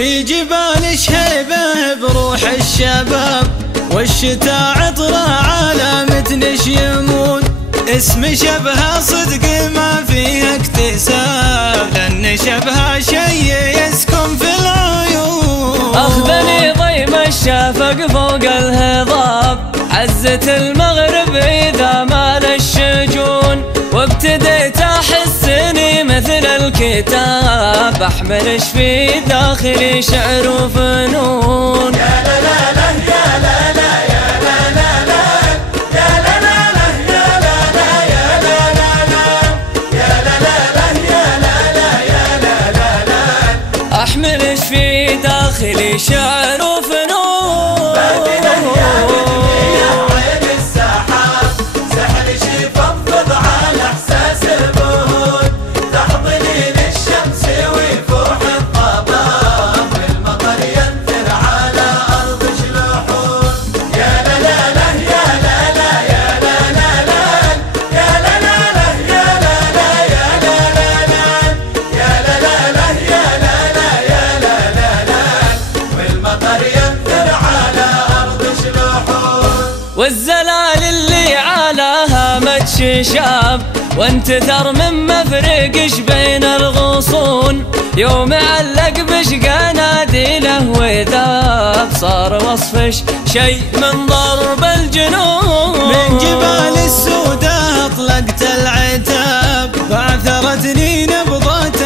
في جبال شهيبة بروح الشباب، والشتاء عطره على متنش يمون. اسم شبهها صدق ما فيه اكتساب، لأن شبهها شي يسكن في العيون. أخذني ضيم الشفق فوق الهضاب، عزة المغرب إذا مال الشجون. وابتديت أحسني مثل الكتاب، أحملش في داخلي شعر وفنون. يا لا لا لا يا لا لا يا لا لا لا يا لا لا لا يا لا لا يا لا لا لا يا لا لا لا يا لا لا يا لا لا لا أحملش في داخلي شعر وفنون. بعدنا يا عين السحاب، سحر يفضفض على احساس البهون. تحضنين الشمس ويفوح الضباب، والمطر ينثر على ارض جلوحون. يا لا لا لا يا لا لا يا لا لا لا يا لا لا لا يا لا لا يا لا لا لا يا لا لا لا يا لا لا يا لا لا لا والمطر ينثر على ارض جلوحون. والزلال اللي على هامة شاب، وانتثر من مفرقش بين الغصون. يوم علق بشقى ناديله وذاب، صار وصفش شي من ضرب الجنون. من جبال السوداء اطلقت العتاب، بعثرتني نبضة